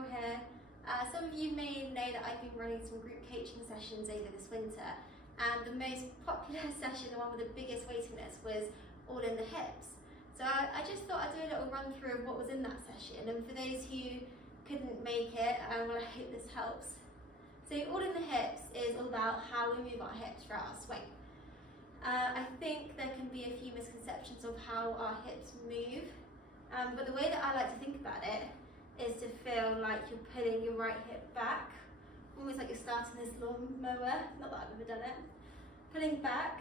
Cheryl here. Some of you may know that I've been running some group coaching sessions over this winter, and the most popular session, the one with the biggest waiting list, was all in the hips. So I just thought I'd do a little run through of what was in that session, and for those who couldn't make it, well, I hope this helps. So all in the hips is all about how we move our hips throughout our swing. I think there can be a few misconceptions of how our hips move, but the way that I like to think about it is to feel like you're pulling your right hip back, almost like you're starting this lawnmower, not that I've ever done it. Pulling back,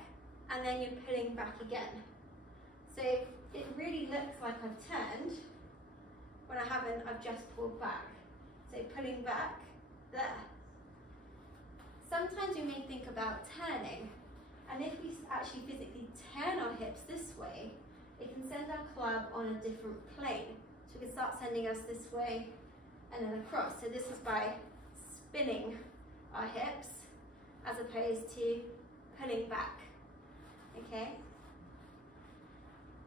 and then you're pulling back again. So it really looks like I've turned, when I haven't, I've just pulled back. So pulling back, there. Sometimes we may think about turning, and if we actually physically turn our hips this way, it can send our club on a different plane. So we can start sending us this way and then across. So this is by spinning our hips as opposed to pulling back, okay?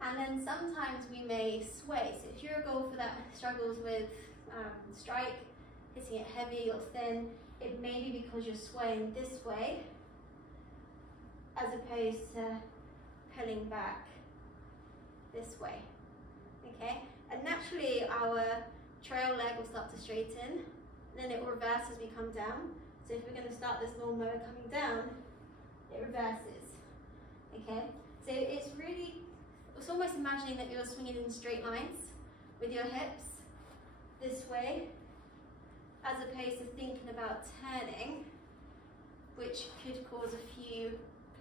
And then sometimes we may sway. So if you're a golfer that struggles with strike, hitting it heavy or thin, it may be because you're swaying this way as opposed to pulling back this way, okay? And naturally our trail leg will start to straighten, then it will reverse as we come down. So if we're going to start this lawnmower coming down, it reverses, okay? So it's almost imagining that you're swinging in straight lines with your hips this way, as opposed to thinking about turning, which could cause a few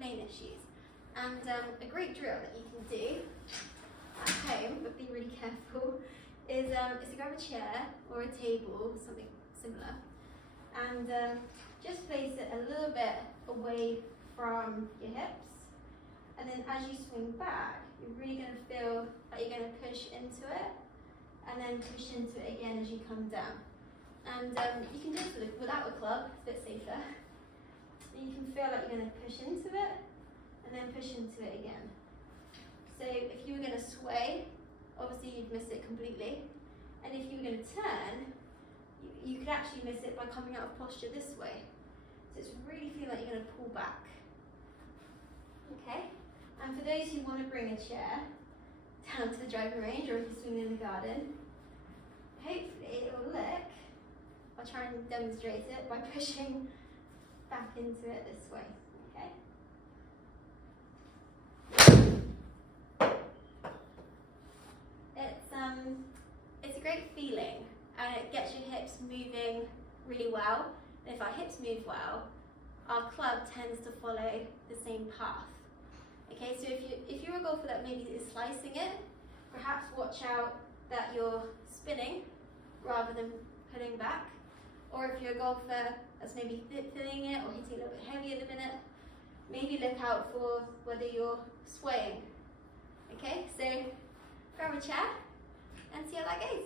plane issues. And a great drill that you can do at home, but be really careful, is to grab a chair or a table, something similar, and just place it a little bit away from your hips. And then as you swing back, you're really going to feel like you're going to push into it, and then push into it again as you come down. And you can do this without a club, it's a bit safer. And you can feel like you're going to push into it, and then push into it again. So if you were going to sway, obviously you'd miss it completely. And if you were going to turn, you could actually miss it by coming out of posture this way. So it's really feel like you're going to pull back. Okay? And for those who want to bring a chair down to the driving range, or if you're swinging in the garden, hopefully it will look, I'll try and demonstrate it by pushing back into it this way. Okay? It's a great feeling, and it gets your hips moving really well. And if our hips move well, our club tends to follow the same path. Okay, so if you're a golfer that maybe is slicing it, perhaps watch out that you're spinning rather than pulling back. Or if you're a golfer that's maybe thinning it or hitting a little bit heavy at the minute, maybe look out for whether you're swaying. Okay, so grab a chair and see how that goes.